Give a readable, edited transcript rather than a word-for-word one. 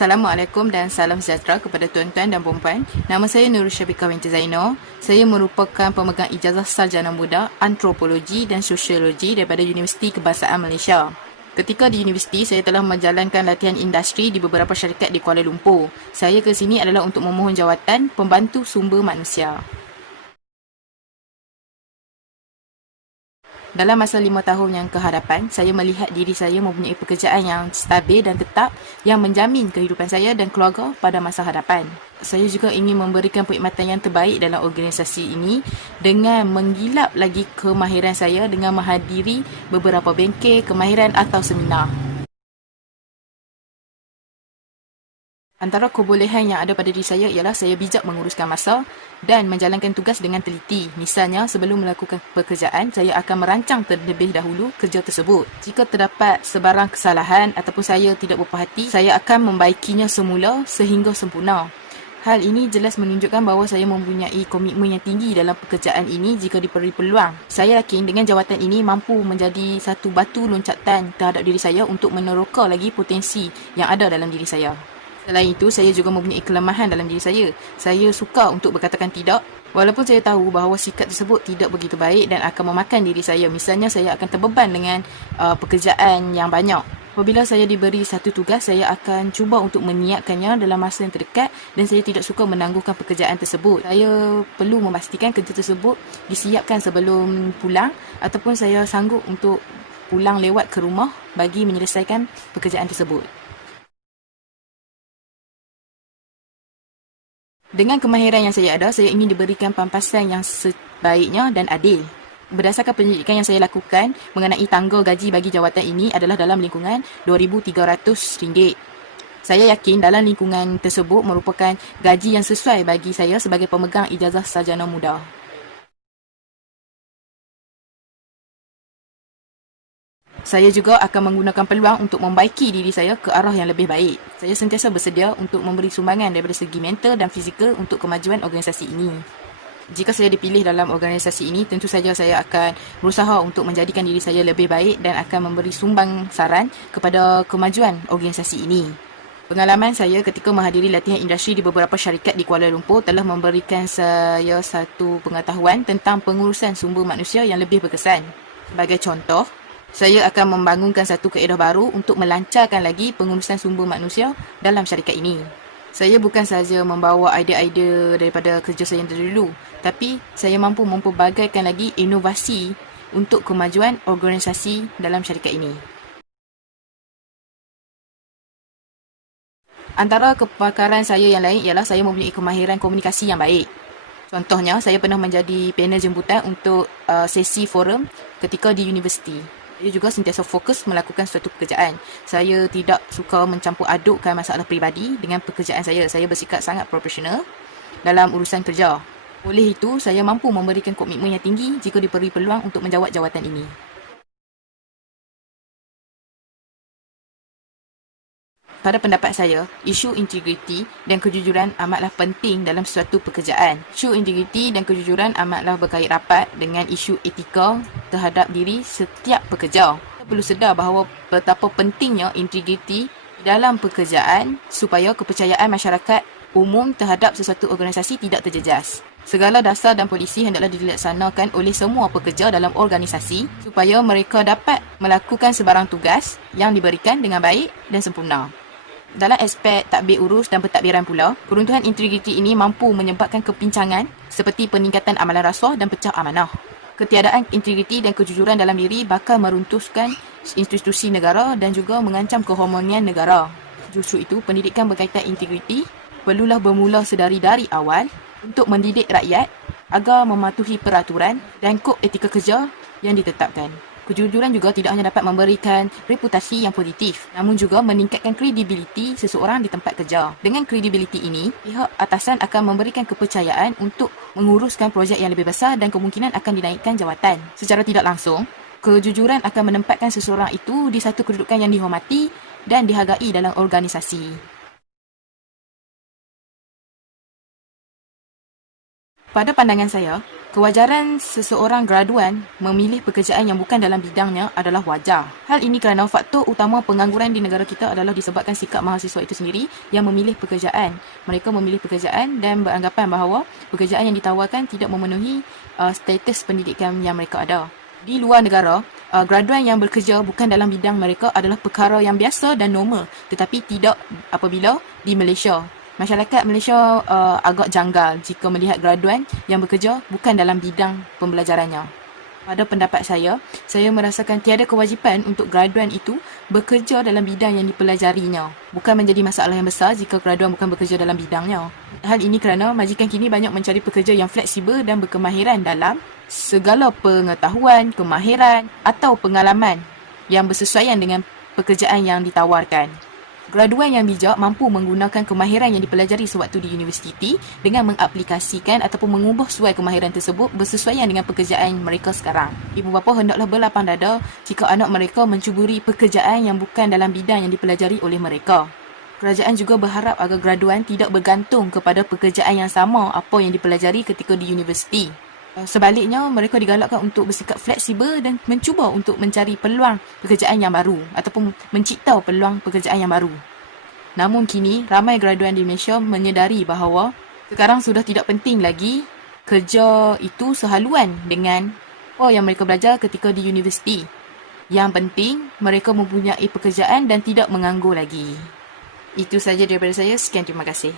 Assalamualaikum dan salam sejahtera kepada tuan-tuan dan puan-puan. Nama saya Nurul Syabika binti Zainal. Saya merupakan pemegang ijazah sarjana muda Antropologi dan Sosiologi daripada Universiti Kebangsaan Malaysia. Ketika di universiti, saya telah menjalankan latihan industri di beberapa syarikat di Kuala Lumpur. Saya ke sini adalah untuk memohon jawatan Pembantu Sumber Manusia. Dalam masa 5 tahun yang kehadapan, saya melihat diri saya mempunyai pekerjaan yang stabil dan tetap yang menjamin kehidupan saya dan keluarga pada masa hadapan. Saya juga ingin memberikan perkhidmatan yang terbaik dalam organisasi ini dengan menggilap lagi kemahiran saya dengan menghadiri beberapa bengkel, kemahiran atau seminar. Antara kebolehan yang ada pada diri saya ialah saya bijak menguruskan masa dan menjalankan tugas dengan teliti. Misalnya, sebelum melakukan pekerjaan, saya akan merancang terlebih dahulu kerja tersebut. Jika terdapat sebarang kesalahan ataupun saya tidak berpuas hati, saya akan membaikinya semula sehingga sempurna. Hal ini jelas menunjukkan bahawa saya mempunyai komitmen yang tinggi dalam pekerjaan ini jika diberi peluang. Saya yakin dengan jawatan ini mampu menjadi satu batu loncatan terhadap diri saya untuk meneroka lagi potensi yang ada dalam diri saya. Selain itu, saya juga mempunyai kelemahan dalam diri saya. Saya suka untuk berkatakan tidak, walaupun saya tahu bahawa sikap tersebut tidak begitu baik dan akan memakan diri saya. Misalnya, saya akan terbeban dengan pekerjaan yang banyak. Apabila saya diberi satu tugas, saya akan cuba untuk menyiapkannya dalam masa yang terdekat dan saya tidak suka menangguhkan pekerjaan tersebut. Saya perlu memastikan kerja tersebut disiapkan sebelum pulang ataupun saya sanggup untuk pulang lewat ke rumah bagi menyelesaikan pekerjaan tersebut. Dengan kemahiran yang saya ada, saya ingin diberikan pampasan yang sebaiknya dan adil. Berdasarkan penyelidikan yang saya lakukan mengenai tangga gaji bagi jawatan ini adalah dalam lingkungan RM2,300. Saya yakin dalam lingkungan tersebut merupakan gaji yang sesuai bagi saya sebagai pemegang ijazah sarjana muda. Saya juga akan menggunakan peluang untuk membaiki diri saya ke arah yang lebih baik. Saya sentiasa bersedia untuk memberi sumbangan daripada segi mental dan fizikal untuk kemajuan organisasi ini. Jika saya dipilih dalam organisasi ini, tentu saja saya akan berusaha untuk menjadikan diri saya lebih baik dan akan memberi sumbang saran kepada kemajuan organisasi ini. Pengalaman saya ketika menghadiri latihan industri di beberapa syarikat di Kuala Lumpur telah memberikan saya satu pengetahuan tentang pengurusan sumber manusia yang lebih berkesan. Sebagai contoh, saya akan membangunkan satu kaedah baru untuk melancarkan lagi pengurusan sumber manusia dalam syarikat ini. Saya bukan sahaja membawa idea-idea daripada kerja saya yang terdahulu, tapi saya mampu mempelbagaikan lagi inovasi untuk kemajuan organisasi dalam syarikat ini. Antara kepakaran saya yang lain ialah saya mempunyai kemahiran komunikasi yang baik. Contohnya, saya pernah menjadi panel jemputan untuk sesi forum ketika di universiti. Saya juga sentiasa fokus melakukan suatu pekerjaan. Saya tidak suka mencampur adukkan masalah peribadi dengan pekerjaan saya. Saya bersikap sangat profesional dalam urusan kerja. Oleh itu, saya mampu memberikan komitmen yang tinggi jika diberi peluang untuk menjawat jawatan ini. Pada pendapat saya, isu integriti dan kejujuran amatlah penting dalam suatu pekerjaan. Isu integriti dan kejujuran amatlah berkait rapat dengan isu etika terhadap diri setiap pekerja. Kita perlu sedar bahawa betapa pentingnya integriti dalam pekerjaan supaya kepercayaan masyarakat umum terhadap sesuatu organisasi tidak terjejas. Segala dasar dan polisi hendaklah dilaksanakan oleh semua pekerja dalam organisasi supaya mereka dapat melakukan sebarang tugas yang diberikan dengan baik dan sempurna. Dalam aspek tadbir urus dan pentadbiran pula, keruntuhan integriti ini mampu menyebabkan kepincangan seperti peningkatan amalan rasuah dan pecah amanah. Ketiadaan integriti dan kejujuran dalam diri bakal meruntuhkan institusi negara dan juga mengancam keharmonian negara. Justru itu, pendidikan berkaitan integriti perlulah bermula sedari awal untuk mendidik rakyat agar mematuhi peraturan dan kod etika kerja yang ditetapkan. Kejujuran juga tidak hanya dapat memberikan reputasi yang positif, namun juga meningkatkan kredibiliti seseorang di tempat kerja. Dengan kredibiliti ini, pihak atasan akan memberikan kepercayaan untuk menguruskan projek yang lebih besar dan kemungkinan akan dinaikkan jawatan. Secara tidak langsung, kejujuran akan menempatkan seseorang itu di satu kedudukan yang dihormati dan dihargai dalam organisasi. Pada pandangan saya, Kewajaran seseorang graduan memilih pekerjaan yang bukan dalam bidangnya adalah wajar. Hal ini kerana faktor utama pengangguran di negara kita adalah disebabkan sikap mahasiswa itu sendiri yang memilih pekerjaan. Mereka memilih pekerjaan dan beranggapan bahawa pekerjaan yang ditawarkan tidak memenuhi status pendidikan yang mereka ada. Di luar negara, graduan yang bekerja bukan dalam bidang mereka adalah perkara yang biasa dan normal, tetapi tidak apabila di Malaysia. Masyarakat Malaysia agak janggal jika melihat graduan yang bekerja bukan dalam bidang pembelajarannya. Pada pendapat saya merasakan tiada kewajipan untuk graduan itu bekerja dalam bidang yang dipelajarinya. Bukan menjadi masalah yang besar jika graduan bukan bekerja dalam bidangnya. Hal ini kerana majikan kini banyak mencari pekerja yang fleksibel dan berkemahiran dalam segala pengetahuan, kemahiran atau pengalaman yang bersesuaian dengan pekerjaan yang ditawarkan. Graduan yang bijak mampu menggunakan kemahiran yang dipelajari sewaktu di universiti dengan mengaplikasikan ataupun mengubah suai kemahiran tersebut bersesuaian dengan pekerjaan mereka sekarang. Ibu bapa hendaklah berlapang dada jika anak mereka mencuburi pekerjaan yang bukan dalam bidang yang dipelajari oleh mereka. Kerajaan juga berharap agar graduan tidak bergantung kepada pekerjaan yang sama apa yang dipelajari ketika di universiti. Sebaliknya, mereka digalakkan untuk bersikap fleksibel dan mencuba untuk mencari peluang pekerjaan yang baru ataupun mencipta peluang pekerjaan yang baru. Namun kini, ramai graduan di Malaysia menyedari bahawa sekarang sudah tidak penting lagi kerja itu sehaluan dengan apa yang mereka belajar ketika di universiti. Yang penting, mereka mempunyai pekerjaan dan tidak menganggur lagi. Itu saja daripada saya. Sekian, terima kasih.